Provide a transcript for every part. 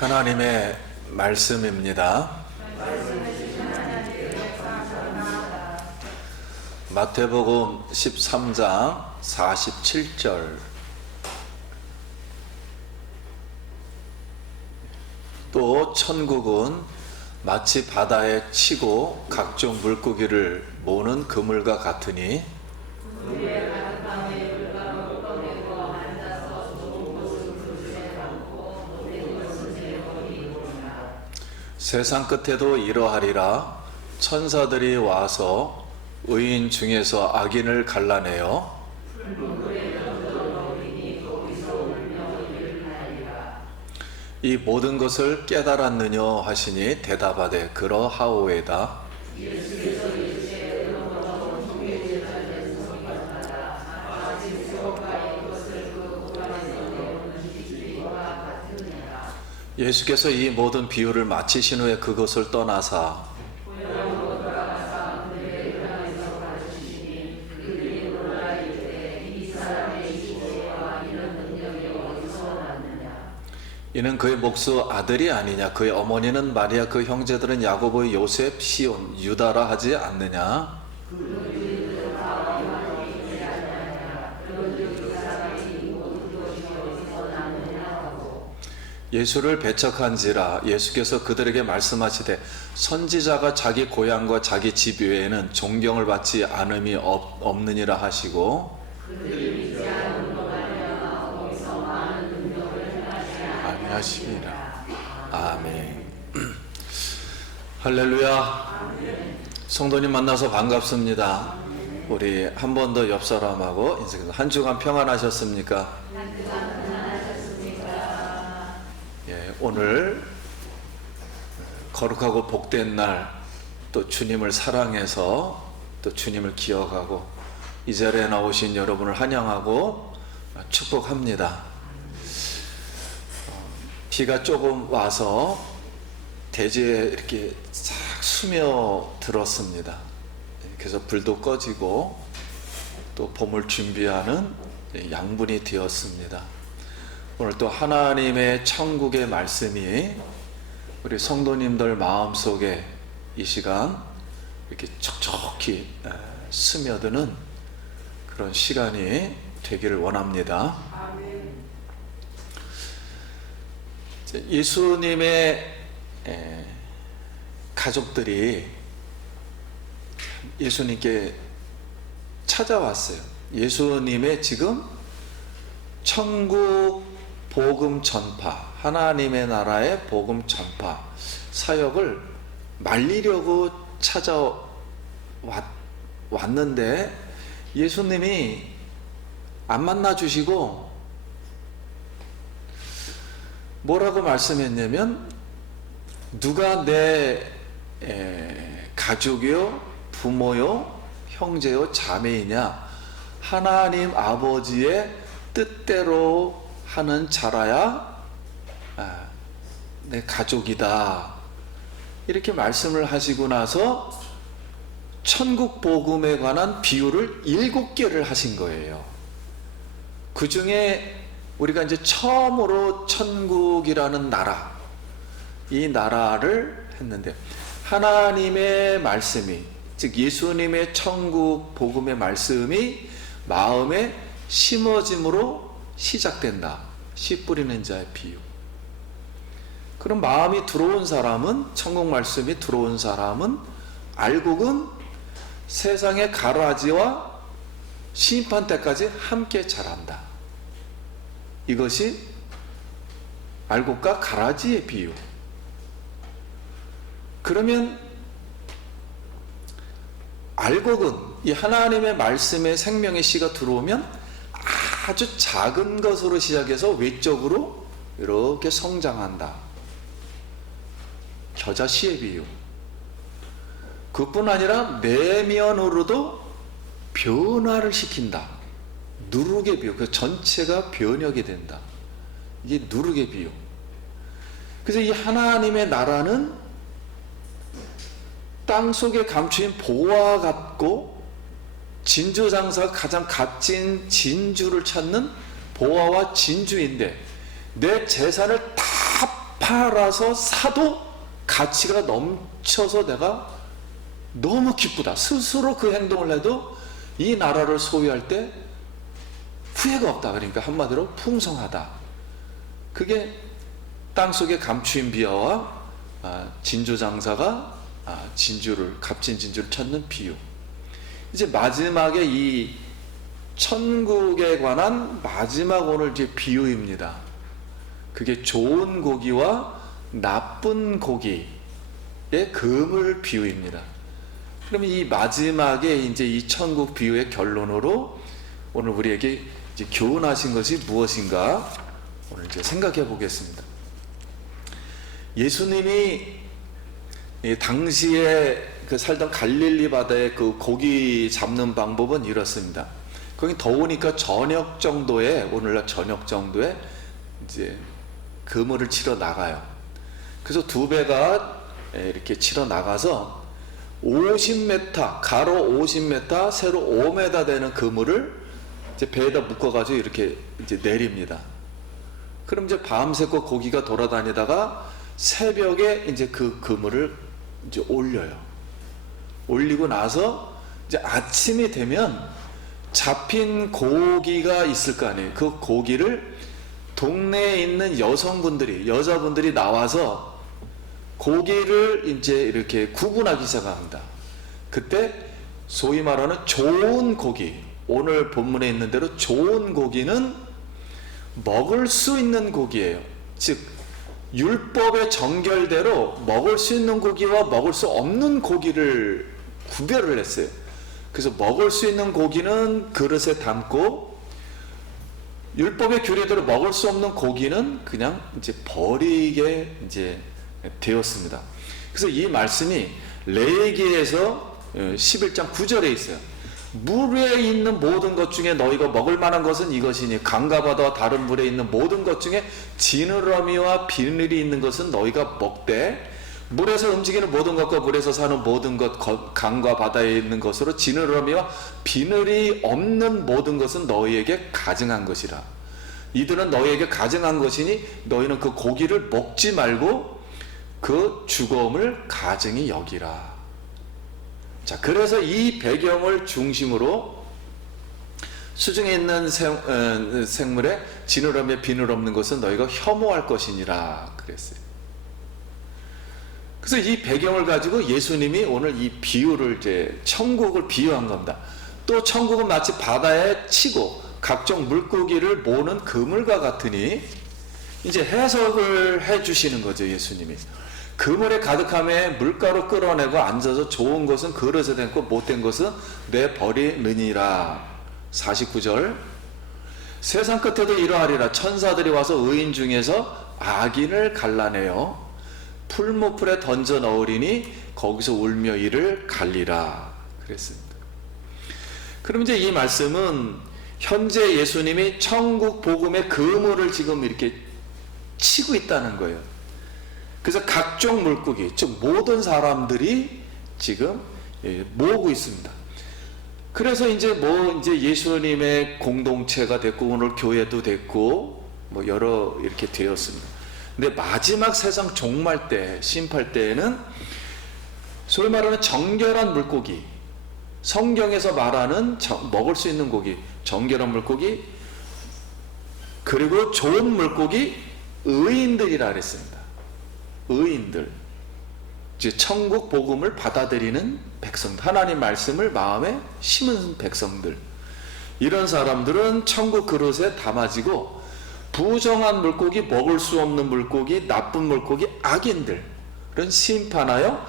하나님의 말씀입니다. 마태복음 13장 47절. 또 천국은 마치 바다에 치고 각종 물고기를 모는 그물과 같으니 세상 끝에도 이러하리라. 천사들이 와서 의인 중에서 악인을 갈라내어 이 모든 것을 깨달았느냐 하시니 대답하되 그러하오에다. 예수께서 이 모든 비유를 마치신 후에 그것을 떠나사 이는 그의 목수 아들이 아니냐, 그의 어머니는 마리아, 그 형제들은 야고보, 요셉, 시온, 유다라 하지 않느냐. 예수를 배척한지라. 예수께서 그들에게 말씀하시되 선지자가 자기 고향과 자기 집 외에는 존경을 받지 않음이 없느니라 하시고 아니하시니라. 아멘. 할렐루야. 성도님 만나서 반갑습니다. 우리 한 번 더 옆 사람하고 인사해서 한 주간 평안하셨습니까? 오늘 거룩하고 복된 날, 또 주님을 사랑해서 또 주님을 기억하고 이 자리에 나오신 여러분을 환영하고 축복합니다. 비가 조금 와서 대지에 이렇게 싹 스며들었습니다. 그래서 불도 꺼지고 또 봄을 준비하는 양분이 되었습니다. 오늘 또 하나님의 천국의 말씀이 우리 성도님들 마음속에 이 시간 이렇게 촉촉히 스며드는 그런 시간이 되기를 원합니다. 예수님의 가족들이 예수님께 찾아왔어요. 예수님의 지금 천국 복음 전파, 하나님의 나라의 복음 전파 사역을 말리려고 찾아왔는데 예수님이 안 만나주시고 뭐라고 말씀했냐면 누가 내 가족이요, 부모요, 형제요, 자매이냐 하나님 아버지의 뜻대로 하는 자라야 내 가족이다. 이렇게 말씀을 하시고 나서 천국 복음에 관한 비유를 7개를 하신 거예요. 그 중에 우리가 이제 처음으로 천국이라는 나라, 이 나라를 했는데 하나님의 말씀이, 즉 예수님의 천국 복음의 말씀이 마음에 심어짐으로 시작된다. 씨 뿌리는 자의 비유. 그럼 마음이 들어온 사람은, 천국 말씀이 들어온 사람은 알곡은 세상의 가라지와 심판 때까지 함께 자란다. 이것이 알곡과 가라지의 비유. 그러면 알곡은 이 하나님의 말씀의 생명의 씨가 들어오면 아주 작은 것으로 시작해서 외적으로 이렇게 성장한다. 겨자씨의 비유. 그뿐 아니라 내면으로도 변화를 시킨다. 누룩의 비유. 그 전체가 변혁이 된다. 이게 누룩의 비유. 그래서 이 하나님의 나라는 땅 속에 감추인 보화 같고 진주장사가 가장 값진 진주를 찾는 보화와 진주인데 내 재산을 다 팔아서 사도 가치가 넘쳐서 내가 너무 기쁘다. 스스로 그 행동을 해도 이 나라를 소유할 때 후회가 없다. 그러니까 한마디로 풍성하다. 그게 땅속에 감추인 비아와 진주 장사가 값진 진주를 찾는 비유. 이제 마지막에 이 천국에 관한 마지막 오늘 이제 비유입니다. 그게 좋은 고기와 나쁜 고기의 금을 비유입니다. 그러면 이 마지막에 이제 이 천국 비유의 결론으로 오늘 우리에게 이제 교훈하신 것이 무엇인가 오늘 이제 생각해 보겠습니다. 예수님이 당시에 그 살던 갈릴리 바다의 그 고기 잡는 방법은 이렇습니다. 거기 더우니까 저녁 정도에, 오늘날 저녁 정도에 이제 그물을 치러 나가요. 그래서 두 배가 이렇게 치러 나가서 50m, 가로 50m, 세로 5m 되는 그물을 이제 배에다 묶어가지고 이렇게 이제 내립니다. 그럼 이제 밤새고 고기가 돌아다니다가 새벽에 이제 그 그물을 이제 올려요. 올리고 나서 이제 아침이 되면 잡힌 고기가 있을 거 아니에요. 그 고기를 동네에 있는 여자분들이 나와서 고기를 이제 이렇게 구분하기 시작합니다. 그때 소위 말하는 좋은 고기, 오늘 본문에 있는 대로 좋은 고기는 먹을 수 있는 고기예요. 즉 율법의 정결대로 먹을 수 있는 고기와 먹을 수 없는 고기를 구별을 했어요. 그래서 먹을 수 있는 고기는 그릇에 담고 율법의 규례대로 먹을 수 없는 고기는 그냥 이제 버리게 이제 되었습니다. 그래서 이 말씀이 레위기에서 11장 9절에 있어요. 물 위에 있는 모든 것 중에 너희가 먹을 만한 것은 이것이니 강과 바다와 다른 물에 있는 모든 것 중에 지느러미와 비늘이 있는 것은 너희가 먹되 물에서 움직이는 모든 것과 물에서 사는 모든 것 강과 바다에 있는 것으로 지느러미와 비늘이 없는 모든 것은 너희에게 가증한 것이라. 이들은 너희에게 가증한 것이니 너희는 그 고기를 먹지 말고 그 죽음을 가증히 여기라. 자, 그래서 이 배경을 중심으로 수중에 있는 생물에 지느러미에 비늘 없는 것은 너희가 혐오할 것이니라 그랬어요. 그래서 이 배경을 가지고 예수님이 오늘 이 비유를 이제 천국을 비유한 겁니다. 또 천국은 마치 바다에 치고 각종 물고기를 모으는 그물과 같으니 이제 해석을 해 주시는 거죠. 예수님이 그물에 가득함에 물가로 끌어내고 앉아서 좋은 것은 그릇에 담고 못된 것은 내버리느니라. 49절 세상 끝에도 이러하리라. 천사들이 와서 의인 중에서 악인을 갈라내어 풀무풀에 던져 넣으리니 거기서 울며 이를 갈리라 그랬습니다. 그럼 이제 이 말씀은 현재 예수님이 천국 복음의 그물을 지금 이렇게 치고 있다는 거예요. 그래서 각종 물고기, 즉 모든 사람들이 지금 모으고 있습니다. 그래서 이제 이제 예수님의 공동체가 됐고 오늘 교회도 됐고 여러 이렇게 되었습니다. 근데 마지막 세상 종말 때, 심판 때에는 소위 말하는 정결한 물고기, 성경에서 말하는 먹을 수 있는 고기, 정결한 물고기, 그리고 좋은 물고기, 의인들이라 그랬습니다. 의인들, 이제 천국 복음을 받아들이는 백성들, 하나님 말씀을 마음에 심은 백성들, 이런 사람들은 천국 그릇에 담아지고 부정한 물고기, 먹을 수 없는 물고기, 나쁜 물고기, 악인들은 심판하여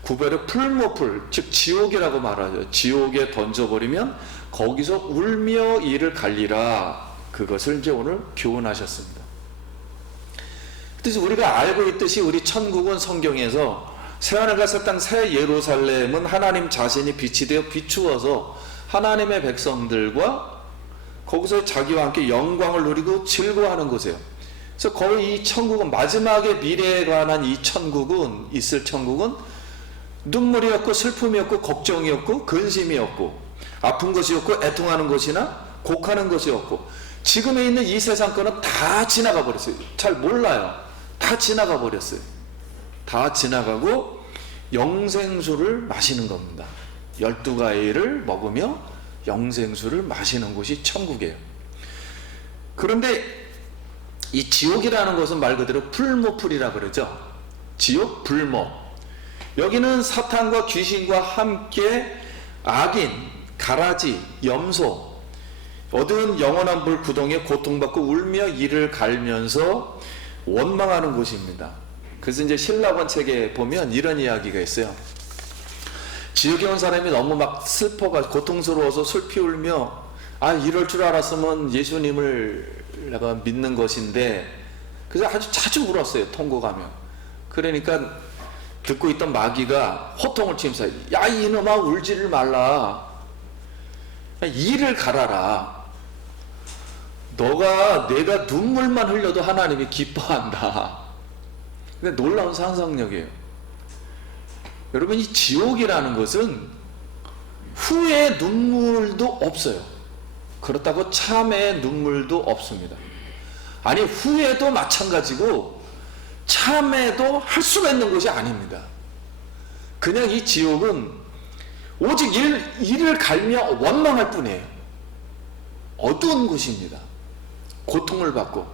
구별의 풀무풀, 즉 지옥이라고 말하죠. 지옥에 던져버리면 거기서 울며 이를 갈리라. 그것을 이제 오늘 교훈하셨습니다. 그래서 우리가 알고 있듯이 우리 천국은 성경에서 새하늘과 새 땅 새 예루살렘은 하나님 자신이 빛이 되어 비추어서 하나님의 백성들과 거기서 자기와 함께 영광을 누리고 즐거워하는 곳이에요. 그래서 거의 이 천국은 마지막의 미래에 관한 이 천국은 있을 천국은 눈물이 없고 슬픔이 없고 걱정이 없고 근심이 없고 아픈 것이 없고 애통하는 것이나 곡하는 것이 없고 지금에 있는 이 세상 거는 다 지나가 버렸어요. 잘 몰라요. 다 다 지나가 버렸어요. 다 지나가고 영생수를 마시는 겁니다. 12가지를 먹으며 영생수를 마시는 곳이 천국이에요. 그런데 이 지옥이라는 것은 말 그대로 불모풀이라 그러죠. 지옥, 불모. 여기는 사탄과 귀신과 함께 악인, 가라지, 염소, 어두운 영원한 불 구덩이에 고통받고 울며 이를 갈면서 원망하는 곳입니다. 그래서 이제 신라번 책에 보면 이런 이야기가 있어요. 지옥에 온 사람이 너무 막 슬퍼가 고통스러워서 슬피 울며 이럴 줄 알았으면 예수님을 내가 믿는 것인데, 그래서 아주 자주 울었어요. 통곡하며. 그러니까 듣고 있던 마귀가 호통을 치면서 야 이놈아 울지를 말라. 이를 갈아라. 내가 눈물만 흘려도 하나님이 기뻐한다. 근데 놀라운 상상력이에요. 여러분, 이 지옥이라는 것은 후회의 눈물도 없어요. 그렇다고 참회의 눈물도 없습니다. 아니, 후회도 마찬가지고 참회도 할 수가 있는 곳이 아닙니다. 그냥 이 지옥은 오직 이를 갈며 원망할 뿐이에요. 어두운 곳입니다. 고통을 받고.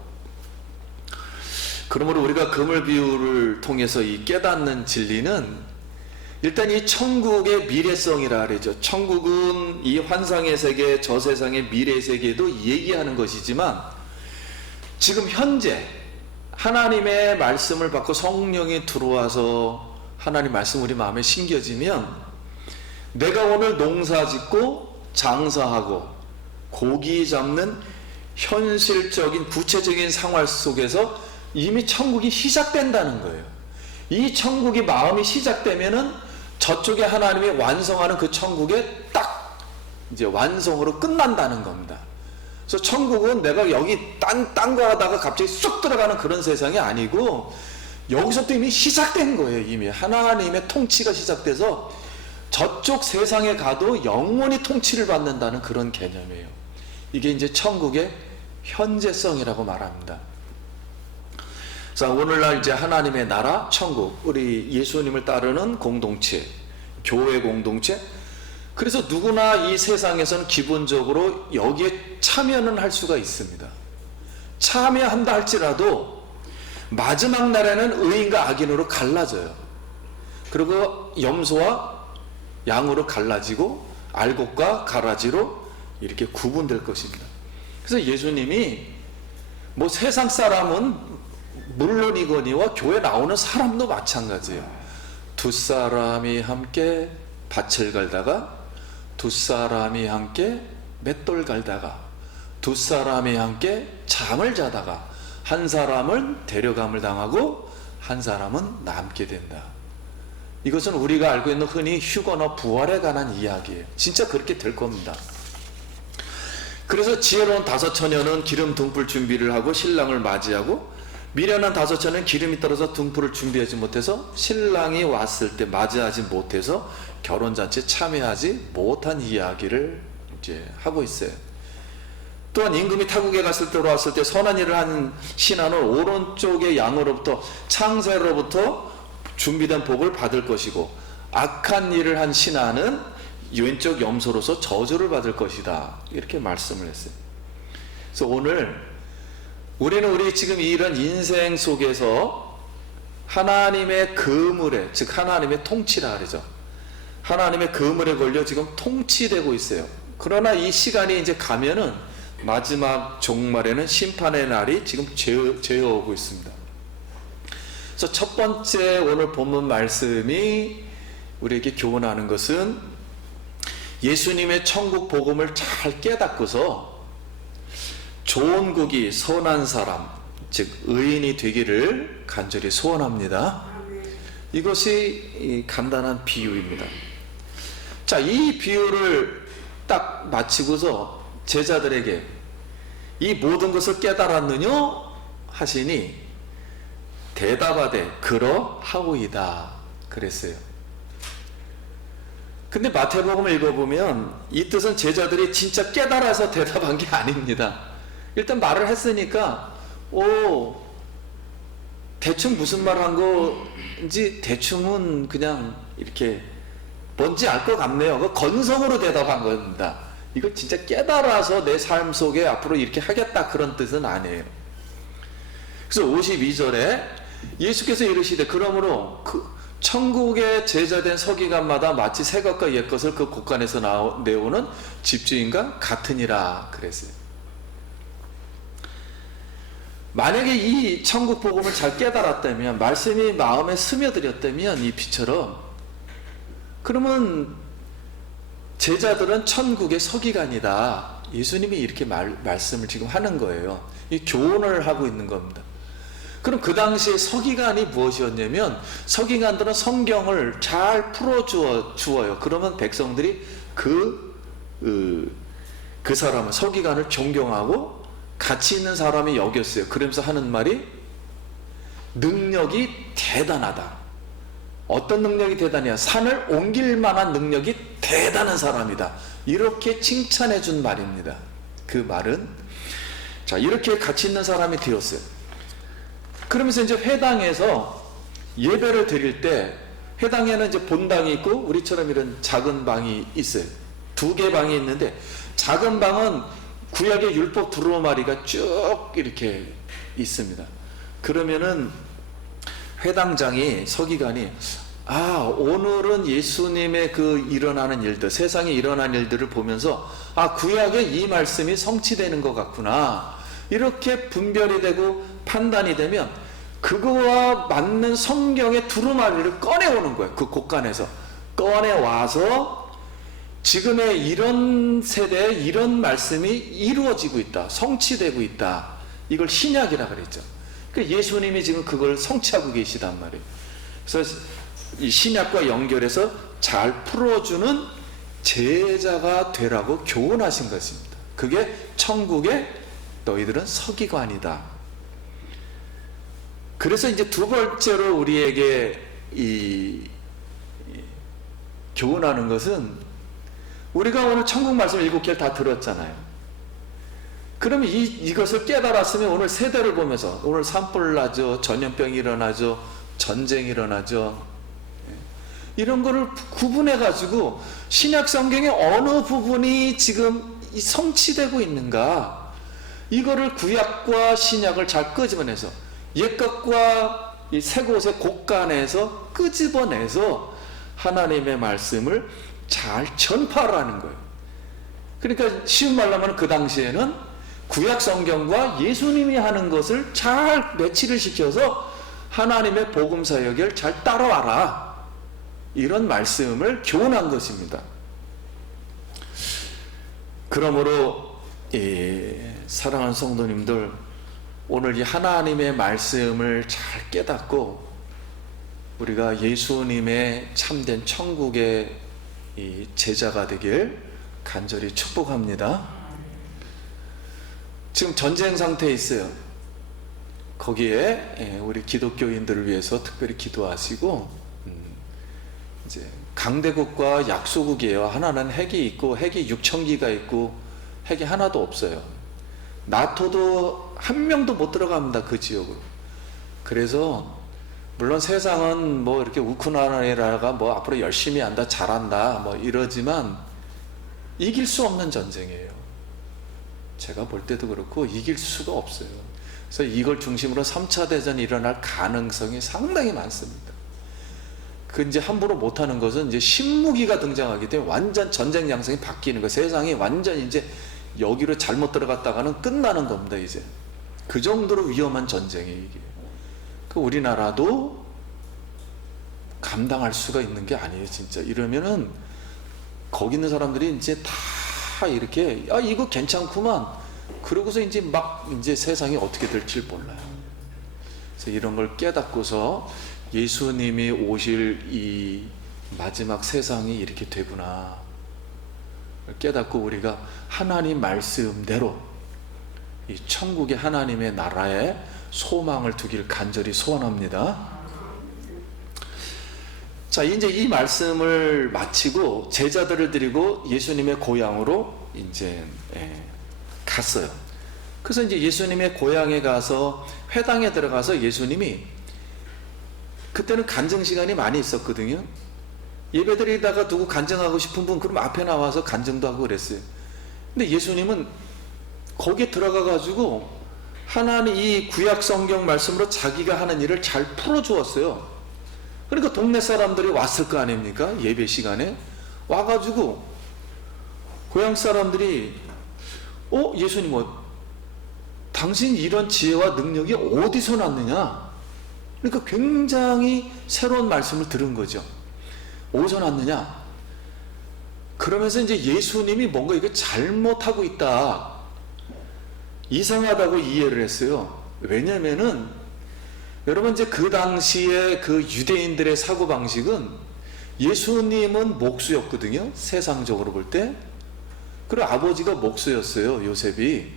그러므로 우리가 그물 비유를 통해서 이 깨닫는 진리는 일단 이 천국의 미래성이라 그러죠. 천국은 이 환상의 세계, 저 세상의 미래 세계도 얘기하는 것이지만 지금 현재 하나님의 말씀을 받고 성령이 들어와서 하나님 말씀 우리 마음에 심겨지면 내가 오늘 농사 짓고 장사하고 고기 잡는 현실적인 구체적인 생활 속에서 이미 천국이 시작된다는 거예요. 이 천국이 마음이 시작되면은 저쪽에 하나님이 완성하는 그 천국에 딱 이제 완성으로 끝난다는 겁니다. 그래서 천국은 내가 여기 딴 거 하다가 갑자기 쑥 들어가는 그런 세상이 아니고 여기서부터 이미 시작된 거예요. 이미 하나님의 통치가 시작돼서 저쪽 세상에 가도 영원히 통치를 받는다는 그런 개념이에요. 이게 이제 천국의 현재성이라고 말합니다. 자, 오늘날 이제 하나님의 나라, 천국, 우리 예수님을 따르는 공동체, 교회 공동체. 그래서 누구나 이 세상에서는 기본적으로 여기에 참여는 할 수가 있습니다. 참여한다 할지라도 마지막 날에는 의인과 악인으로 갈라져요. 그리고 염소와 양으로 갈라지고 알곡과 가라지로 이렇게 구분될 것입니다. 그래서 예수님이 뭐 세상 사람은 물론이거니와 교회 나오는 사람도 마찬가지예요. 두 사람이 함께 밭을 갈다가, 두 사람이 함께 맷돌 갈다가, 두 사람이 함께 잠을 자다가 한 사람은 데려감을 당하고 한 사람은 남게 된다. 이것은 우리가 알고 있는 흔히 휴거나 부활에 관한 이야기예요. 진짜 그렇게 될 겁니다. 그래서 지혜로운 다섯 처녀는 기름 등불 준비를 하고 신랑을 맞이하고, 미련한 다섯 처녀는 기름이 떨어져 등불을 준비하지 못해서 신랑이 왔을 때 맞이하지 못해서 결혼잔치에 참여하지 못한 이야기를 이제 하고 있어요. 또한 임금이 타국에 갔을 때 돌아왔을 때 선한 일을 한 신하는 오른쪽의 양으로부터 창세로부터 준비된 복을 받을 것이고, 악한 일을 한 신하는 왼쪽 염소로서 저주를 받을 것이다. 이렇게 말씀을 했어요. 그래서 오늘 우리는 지금 이런 인생 속에서 하나님의 그물에, 즉 하나님의 통치라 그러죠. 하나님의 그물에 걸려 지금 통치되고 있어요. 그러나 이 시간이 이제 가면은 마지막 종말에는 심판의 날이 지금 제어오고 있습니다. 그래서 첫 번째 오늘 본문 말씀이 우리에게 교훈하는 것은 예수님의 천국 복음을 잘 깨닫고서 좋은 국이 선한 사람, 즉 의인이 되기를 간절히 소원합니다. 이것이 간단한 비유입니다. 자, 이 비유를 딱 마치고서 제자들에게 이 모든 것을 깨달았느냐 하시니 대답하되 그러하오이다 그랬어요. 근데 마태복음을 읽어보면 이 뜻은 제자들이 진짜 깨달아서 대답한 게 아닙니다. 일단 말을 했으니까 대충 무슨 말 한 거인지 대충은 그냥 이렇게 뭔지 알 것 같네요. 그 건성으로 대답한 겁니다. 이걸 진짜 깨달아서 내 삶 속에 앞으로 이렇게 하겠다 그런 뜻은 아니에요. 그래서 52절에 예수께서 이르시되 그러므로 그 천국의 제자된 서기관마다 마치 새 것과 옛 것을 그 곳간에서 내오는 집주인과 같으니라 그랬어요. 만약에 이 천국 복음을 잘 깨달았다면, 말씀이 마음에 스며들었다면 이 비처럼, 그러면 제자들은 천국의 서기관이다. 예수님이 이렇게 말씀을 지금 하는 거예요. 이 교훈을 하고 있는 겁니다. 그럼 그 당시에 서기관이 무엇이었냐면, 서기관들은 성경을 잘 주어요. 그러면 백성들이 그 사람을, 서기관을 존경하고 가치 있는 사람이 여겼어요. 그러면서 하는 말이 능력이 대단하다. 어떤 능력이 대단해요? 산을 옮길 만한 능력이 대단한 사람이다. 이렇게 칭찬해 준 말입니다. 그 말은 자, 이렇게 가치 있는 사람이 되었어요. 그러면서 이제 회당에서 예배를 드릴 때, 회당에는 이제 본당이 있고 우리처럼 이런 작은 방이 있어요. 2개 방이 있는데, 작은 방은 구약의 율법 두루마리가 쭉 이렇게 있습니다. 그러면은 회당장이, 서기관이, 오늘은 예수님의 그 일어나는 일들, 세상에 일어난 일들을 보면서 구약의 이 말씀이 성취되는 것 같구나, 이렇게 분별이 되고 판단이 되면 그거와 맞는 성경의 두루마리를 꺼내오는 거예요. 그 곳간에서 꺼내와서 지금의 이런 세대에 이런 말씀이 이루어지고 있다, 성취되고 있다, 이걸 신약이라 그랬죠. 그러니까 예수님이 지금 그걸 성취하고 계시단 말이에요. 그래서 이 신약과 연결해서 잘 풀어주는 제자가 되라고 교훈하신 것입니다. 그게 천국의 너희들은 서기관이다. 그래서 이제 두 번째로 우리에게 교훈하는 것은, 우리가 오늘 천국 말씀 7개를 다 들었잖아요. 그러면 이것을 깨달았으면 오늘 세대를 보면서, 오늘 산불 나죠, 전염병이 일어나죠, 전쟁이 일어나죠, 이런 거를 구분해 가지고 신약 성경의 어느 부분이 지금 성취되고 있는가, 이거를 구약과 신약을 잘 끄집어내서, 옛것과 이 새 곳의 곳간에서 끄집어내서 하나님의 말씀을 잘 전파하라는 거예요. 그러니까 쉬운 말로 하면 그 당시에는 구약 성경과 예수님이 하는 것을 잘 매치를 시켜서 하나님의 복음 사역을 잘 따라와라, 이런 말씀을 교훈한 것입니다. 그러므로 사랑하는 성도님들, 오늘 이 하나님의 말씀을 잘 깨닫고 우리가 예수님의 참된 천국의 이 제자가 되길 간절히 축복합니다. 지금 전쟁 상태에 있어요. 거기에 우리 기독교인들을 위해서 특별히 기도하시고, 이제 강대국과 약소국이에요. 하나는 핵이 있고, 핵이 6,000기가 있고, 핵이 하나도 없어요. 나토도 한 명도 못 들어갑니다, 그 지역으로. 그래서 물론 세상은 뭐 이렇게 우크라이나가 뭐 앞으로 열심히 한다, 잘한다, 뭐 이러지만 이길 수 없는 전쟁이에요. 제가 볼 때도 그렇고 이길 수가 없어요. 그래서 이걸 중심으로 3차 대전이 일어날 가능성이 상당히 많습니다. 그 이제 함부로 못하는 것은 이제 신무기가 등장하기 때문에 완전 전쟁 양상이 바뀌는 거예요. 세상이 완전 이제 여기로 잘못 들어갔다가는 끝나는 겁니다. 이제 그 정도로 위험한 전쟁이에요, 이게. 그 우리나라도 감당할 수가 있는 게 아니에요, 진짜. 이러면은 거기 있는 사람들이 이제 다 이렇게 이거 괜찮구만, 그러고서 이제 막 이제 세상이 어떻게 될지 몰라요. 그래서 이런 걸 깨닫고서 예수님이 오실 이 마지막 세상이 이렇게 되구나 깨닫고 우리가 하나님 말씀대로 이 천국의 하나님의 나라에 소망을 두길 간절히 소원합니다. 자, 이제 이 말씀을 마치고 제자들을 데리고 예수님의 고향으로 이제 갔어요. 그래서 이제 예수님의 고향에 가서 회당에 들어가서 예수님이 그때는 간증 시간이 많이 있었거든요. 예배드리다가 누구 간증하고 싶은 분 그럼 앞에 나와서 간증도 하고 그랬어요. 근데 예수님은 거기에 들어가 가지고 하나님 이 구약 성경 말씀으로 자기가 하는 일을 잘 풀어 주었어요. 그러니까 동네 사람들이 왔을 거 아닙니까? 예배 시간에 와 가지고 고향 사람들이 예수님 당신 이런 지혜와 능력이 어디서 났느냐? 그러니까 굉장히 새로운 말씀을 들은 거죠. 어디서 났느냐? 그러면서 이제 예수님이 뭔가 이거 잘못하고 있다, 이상하다고 이해를 했어요. 왜냐면은 여러분 이제 그 당시에 그 유대인들의 사고방식은 예수님은 목수였거든요. 세상적으로 볼 때. 그리고 아버지가 목수였어요. 요셉이.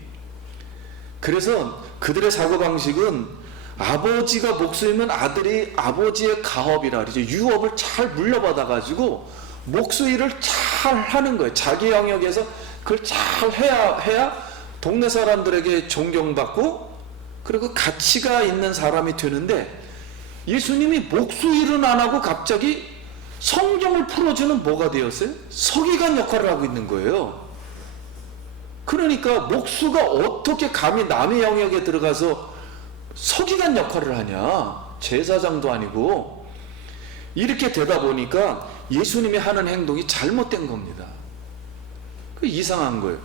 그래서 그들의 사고방식은 아버지가 목수이면 아들이 아버지의 가업이라 그러죠. 유업을 잘 물려받아 가지고 목수 일을 잘 하는 거예요. 자기 영역에서 그걸 잘 해야 동네 사람들에게 존경받고 그리고 가치가 있는 사람이 되는데, 예수님이 목수 일은 안 하고 갑자기 성경을 풀어주는 뭐가 되었어요? 서기관 역할을 하고 있는 거예요. 그러니까 목수가 어떻게 감히 남의 영역에 들어가서 서기관 역할을 하냐? 제사장도 아니고. 이렇게 되다 보니까 예수님이 하는 행동이 잘못된 겁니다. 그 이상한 거예요.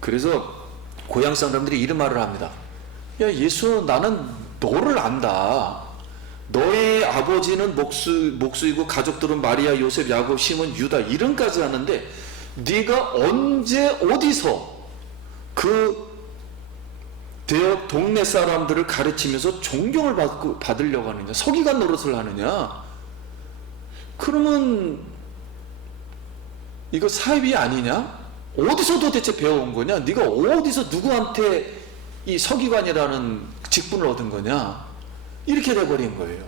그래서 고향 사람들이 이런 말을 합니다. 야, 예수, 나는 너를 안다. 너의 아버지는 목수이고 가족들은 마리아, 요셉, 야곱, 시몬, 유다 이름까지 하는데 네가 언제 어디서 그 동네 사람들을 가르치면서 존경을 받으려고 하느냐? 서기관 노릇을 하느냐? 그러면 이거 사입이 아니냐? 어디서 도대체 배워온 거냐? 네가 어디서 누구한테 이 서기관이라는 직분을 얻은 거냐? 이렇게 돼버린 거예요.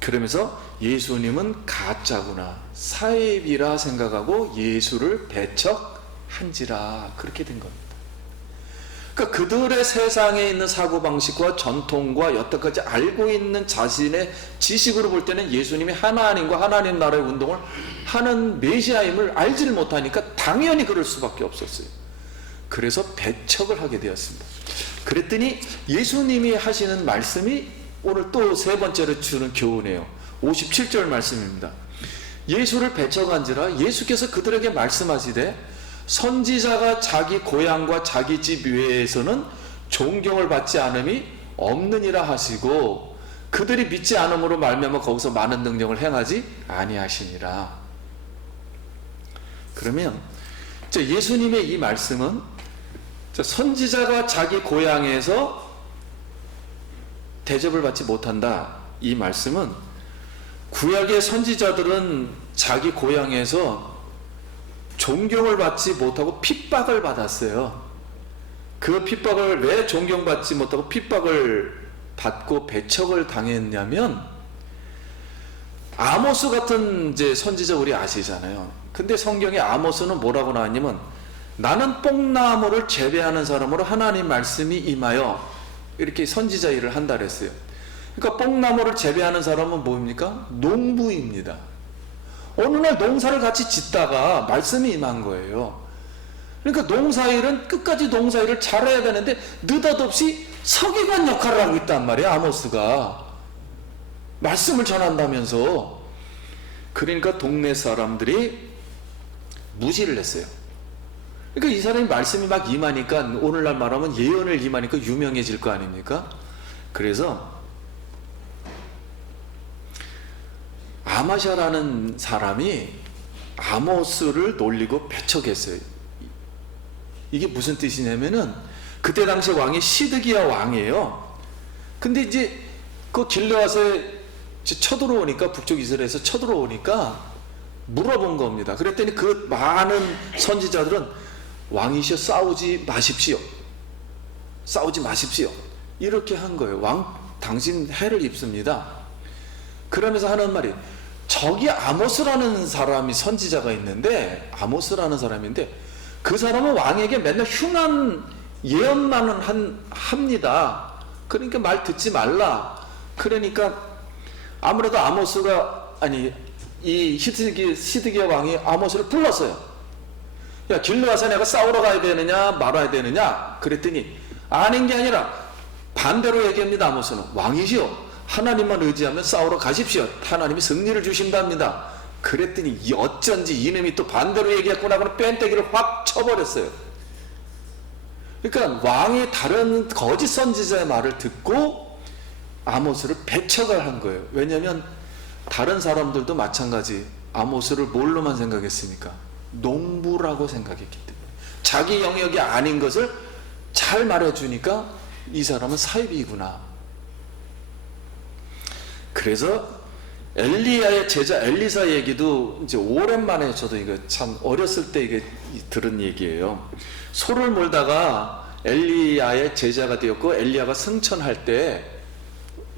그러면서 예수님은 가짜구나, 사입이라 생각하고 예수를 배척한지라, 그렇게 된 겁니다. 그러니까 그들의 세상에 있는 사고방식과 전통과 여태까지 알고 있는 자신의 지식으로 볼 때는 예수님이 하나님과 하나님 나라의 운동을 하는 메시아임을 알지를 못하니까 당연히 그럴 수밖에 없었어요. 그래서 배척을 하게 되었습니다. 그랬더니 예수님이 하시는 말씀이 오늘 또 세 번째로 주는 교훈이에요. 57절 말씀입니다. 예수를 배척한지라 예수께서 그들에게 말씀하시되 선지자가 자기 고향과 자기 집 외에서는 존경을 받지 않음이 없느니라 하시고 그들이 믿지 않음으로 말미암아 거기서 많은 능력을 행하지 아니하시니라. 그러면 예수님의 이 말씀은 선지자가 자기 고향에서 대접을 받지 못한다, 이 말씀은 구약의 선지자들은 자기 고향에서 존경을 받지 못하고 핍박을 받았어요. 그 핍박을 왜 존경받지 못하고 핍박을 받고 배척을 당했냐면, 아모스 같은 이제 선지자 우리 아시잖아요. 근데 성경에 아모스는 뭐라고 나왔냐면 나는 뽕나무를 재배하는 사람으로 하나님 말씀이 임하여 이렇게 선지자 일을 한다 그랬어요. 그러니까 뽕나무를 재배하는 사람은 뭡니까? 농부입니다. 어느 날 농사를 같이 짓다가 말씀이 임한 거예요. 그러니까 농사일은 끝까지 농사일을 잘해야 되는데 느닷없이 서기관 역할을 하고 있단 말이에요. 아모스가 말씀을 전한다면서. 그러니까 동네 사람들이 무시를 했어요. 그러니까 이 사람이 말씀이 막 임하니까, 오늘날 말하면 예언을 임하니까 유명해질 거 아닙니까? 그래서 아마샤라는 사람이 아모스를 놀리고 배척했어요. 이게 무슨 뜻이냐면은 그때 당시 왕이 시드기야 왕이에요. 근데 이제 그 길르앗에 쳐들어오니까, 북쪽 이스라엘에서 쳐들어오니까 물어본 겁니다. 그랬더니 그 많은 선지자들은 왕이시여 싸우지 마십시오. 싸우지 마십시오. 이렇게 한 거예요. 왕, 당신 해를 입습니다. 그러면서 하는 말이, 저기 아모스라는 사람이 선지자가 있는데, 아모스라는 사람인데 그 사람은 왕에게 맨날 흉한 예언만 합니다. 그러니까 말 듣지 말라. 그러니까 아무래도 아모스가, 아니 이 시드기야 왕이 아모스를 불렀어요. 야, 길로 와서 내가 싸우러 가야 되느냐 말아야 되느냐 그랬더니 아닌 게 아니라 반대로 얘기합니다. 아모스는 왕이시여, 하나님만 의지하면 싸우러 가십시오. 하나님이 승리를 주신답니다. 그랬더니 어쩐지 이놈이 또 반대로 얘기했구나 하고 뺀때기를 확 쳐버렸어요. 그러니까 왕이 다른 거짓 선지자의 말을 듣고 아모스를 배척을 한 거예요. 왜냐하면 다른 사람들도 마찬가지 아모스를 뭘로만 생각했습니까? 농부라고 생각했기 때문에, 자기 영역이 아닌 것을 잘 말해주니까 이 사람은 사이비구나. 그래서 엘리야의 제자 엘리사 얘기도 이제 오랜만에, 저도 이거 참 어렸을 때 이게 들은 얘기예요. 소를 몰다가 엘리야의 제자가 되었고, 엘리야가 승천할 때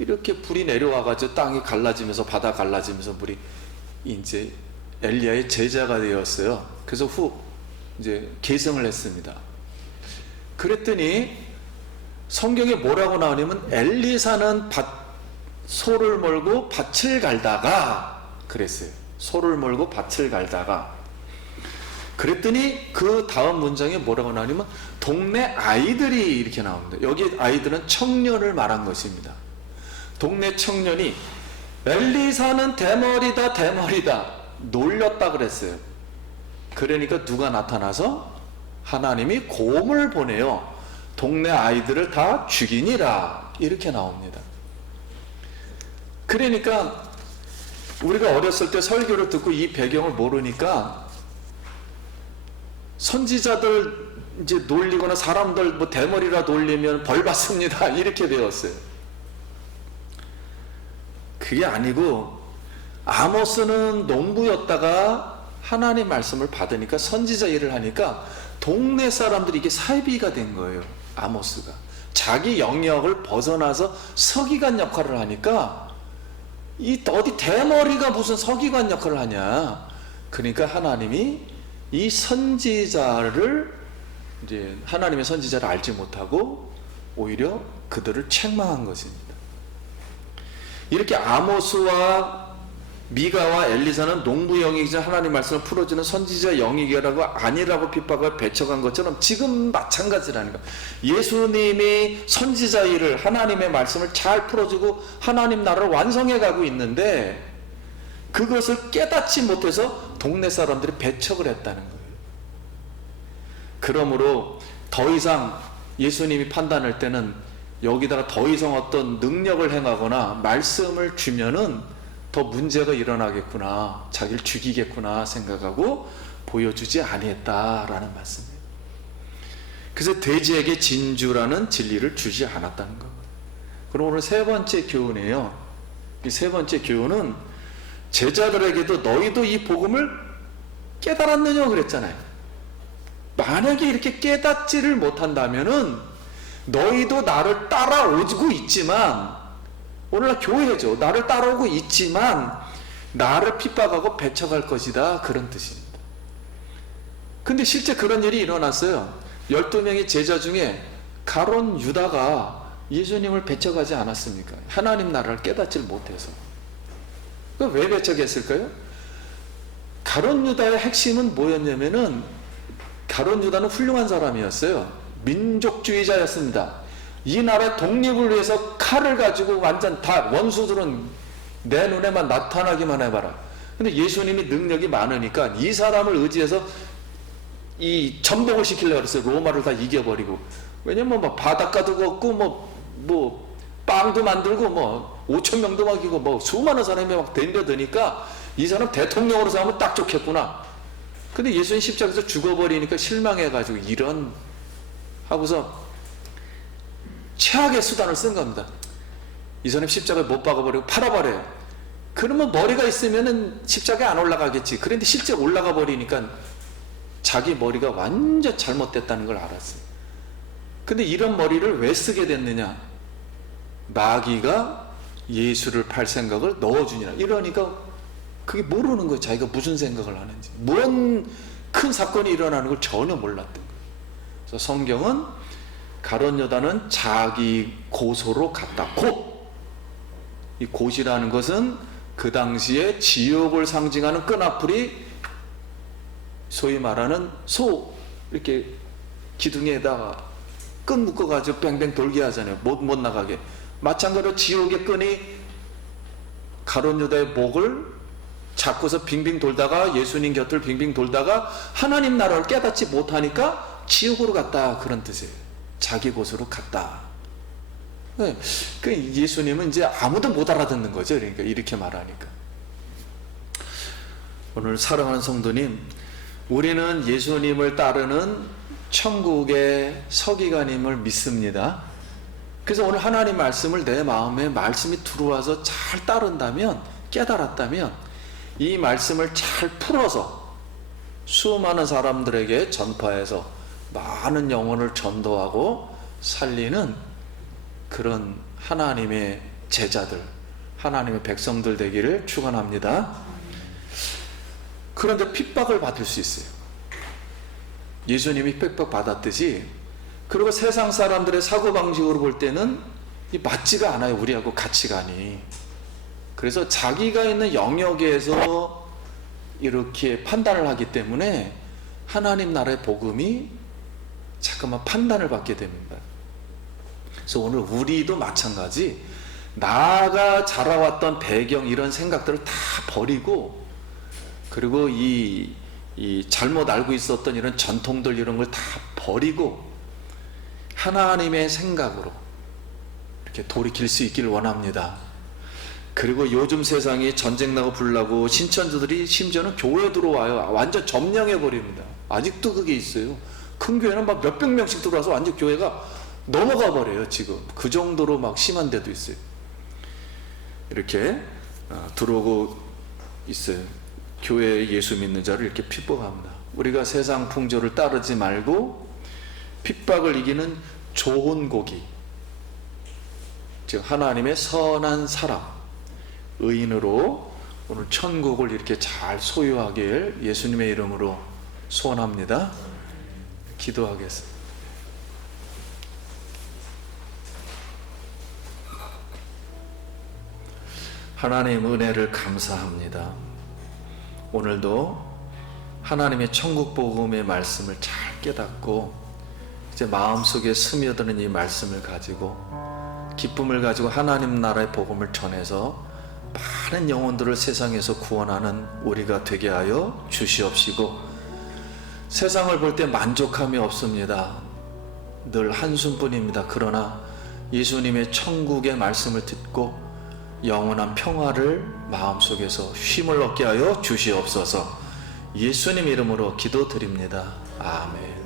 이렇게 불이 내려와가지고 땅이 갈라지면서, 바다 갈라지면서 물이 이제 엘리야의 제자가 되었어요. 그래서 이제 계승을 했습니다. 그랬더니 성경에 뭐라고 나오냐면 엘리사는 소를 몰고 밭을 갈다가 그랬어요. 소를 몰고 밭을 갈다가. 그랬더니 그 다음 문장에 뭐라고 나오냐면 동네 아이들이 이렇게 나옵니다. 여기 아이들은 청년을 말한 것입니다. 동네 청년이 엘리사는 대머리다 대머리다 놀렸다 그랬어요. 그러니까 누가 나타나서 하나님이 곰을 보내요. 동네 아이들을 다 죽이니라 이렇게 나옵니다. 그러니까 우리가 어렸을 때 설교를 듣고 이 배경을 모르니까 선지자들 이제 놀리거나 사람들 뭐 대머리라 놀리면 벌 받습니다 이렇게 배웠어요. 그게 아니고 아모스는 농부였다가 하나님 말씀을 받으니까 선지자 일을 하니까 동네 사람들이 이게 사이비가 된 거예요. 아모스가 자기 영역을 벗어나서 서기관 역할을 하니까 이 어디 대머리가 무슨 서기관 역할을 하냐. 그러니까 하나님이 이 선지자를 이제 하나님의 선지자를 알지 못하고 오히려 그들을 책망한 것입니다. 이렇게 아모스와 미가와 엘리사는 농부 영역이자 하나님 말씀을 풀어주는 선지자 영역이라고 아니라고 핍박을 배척한 것처럼 지금 마찬가지라는 거. 예수님이 선지자 일을, 하나님의 말씀을 잘 풀어주고 하나님 나라를 완성해 가고 있는데 그것을 깨닫지 못해서 동네 사람들이 배척을 했다는 거예요. 그러므로 더 이상 예수님이 판단할 때는 여기다가 더 이상 어떤 능력을 행하거나 말씀을 주면은 더 문제가 일어나겠구나, 자기를 죽이겠구나 생각하고 보여주지 아니했다라는 말씀이에요. 그래서 돼지에게 진주라는 진리를 주지 않았다는 거. 그럼 오늘 세 번째 교훈이에요. 이 세 번째 교훈은 제자들에게도 너희도 이 복음을 깨달았느냐 그랬잖아요. 만약에 이렇게 깨닫지를 못한다면은 너희도 나를 따라오고 있지만, 오늘날 교회죠. 나를 따라오고 있지만 나를 핍박하고 배척할 것이다, 그런 뜻입니다. 근데 실제 그런 일이 일어났어요. 12명의 제자 중에 가론 유다가 예수님을 배척하지 않았습니까? 하나님 나라를 깨닫지 못해서. 왜 배척했을까요? 가론 유다의 핵심은 뭐였냐면은, 가론 유다는 훌륭한 사람이었어요. 민족주의자였습니다. 이 나라의 독립을 위해서 칼을 가지고 완전 다 원수들은 내 눈에만 나타나기만 해봐라. 근데 예수님이 능력이 많으니까 이 사람을 의지해서 이 전복을 시키려고 그랬어요. 로마를 다 이겨버리고. 왜냐면 뭐 바닷가도 걷고 뭐 빵도 만들고 뭐 5,000명도 먹이고 뭐 수많은 사람이 막 덤벼드니까 이 사람 대통령으로 삼으면 딱 좋겠구나. 근데 예수님 십자가에서 죽어버리니까 실망해가지고 이런 하고서 최악의 수단을 쓴 겁니다. 이 사람 십자가에 못 박아버리고 팔아버려요. 그러면 머리가 있으면은 십자가에 안 올라가겠지. 그런데 실제 올라가 버리니까 자기 머리가 완전 잘못됐다는 걸 알았어요. 근데 이런 머리를 왜 쓰게 됐느냐? 마귀가 예수를 팔 생각을 넣어주니라. 이러니까 그게 모르는 거예요. 자기가 무슨 생각을 하는지. 뭔 큰 사건이 일어나는 걸 전혀 몰랐던 거예요. 그래서 성경은 가론 유다는 자기 고소로 갔다. 곧 이 곶이라는 것은 그 당시에 지옥을 상징하는 끈앞풀이 소위 말하는 소 이렇게 기둥에다가 끈 묶어가지고 뱅뱅 돌게 하잖아요. 못 나가게. 마찬가지로 지옥의 끈이 가룟 유다의 목을 잡고서 빙빙 돌다가 예수님 곁을 빙빙 돌다가 하나님 나라를 깨닫지 못하니까 지옥으로 갔다, 그런 뜻이에요. 자기 곳으로 갔다. 네. 그 예수님은 이제 아무도 못 알아듣는 거죠. 그러니까 이렇게 말하니까. 오늘 사랑하는 성도님, 우리는 예수님을 따르는 천국의 서기관임을 믿습니다. 그래서 오늘 하나님 말씀을 내 마음에 말씀이 들어와서 잘 따른다면, 깨달았다면 이 말씀을 잘 풀어서 수많은 사람들에게 전파해서 많은 영혼을 전도하고 살리는 그런 하나님의 제자들, 하나님의 백성들 되기를 축원합니다. 그런데 핍박을 받을 수 있어요. 예수님이 핍박 받았듯이. 그리고 세상 사람들의 사고방식으로 볼 때는 맞지가 않아요. 우리하고 가치관이. 그래서 자기가 있는 영역에서 이렇게 판단을 하기 때문에 하나님 나라의 복음이 잠깐만 판단을 받게 됩니다. 그래서 오늘 우리도 마찬가지, 나가 자라왔던 배경 이런 생각들을 다 버리고, 그리고 이 잘못 알고 있었던 이런 전통들 이런 걸 다 버리고 하나님의 생각으로 이렇게 돌이킬 수 있기를 원합니다. 그리고 요즘 세상이 전쟁 나고 불나고 신천지들이 심지어는 교회 들어와요. 완전 점령해 버립니다. 아직도 그게 있어요. 큰 교회는 막 몇백 명씩 들어와서 완전 교회가 넘어가 버려요. 지금 그 정도로 막 심한 데도 있어요. 이렇게 들어오고 있어요. 교회에 예수 믿는 자를 이렇게 핍박합니다. 우리가 세상 풍조를 따르지 말고 핍박을 이기는 좋은 고기, 즉 하나님의 선한 사람, 의인으로 오늘 천국을 이렇게 잘 소유하길 예수님의 이름으로 소원합니다. 기도하겠습니다. 하나님 은혜를 감사합니다. 오늘도 하나님의 천국 복음의 말씀을 잘 깨닫고 이제 마음속에 스며드는 이 말씀을 가지고 기쁨을 가지고 하나님 나라의 복음을 전해서 많은 영혼들을 세상에서 구원하는 우리가 되게 하여 주시옵시고, 세상을 볼 때 만족함이 없습니다. 늘 한숨뿐입니다. 그러나 예수님의 천국의 말씀을 듣고 영원한 평화를 마음속에서 쉼을 얻게 하여 주시옵소서. 예수님 이름으로 기도드립니다. 아멘.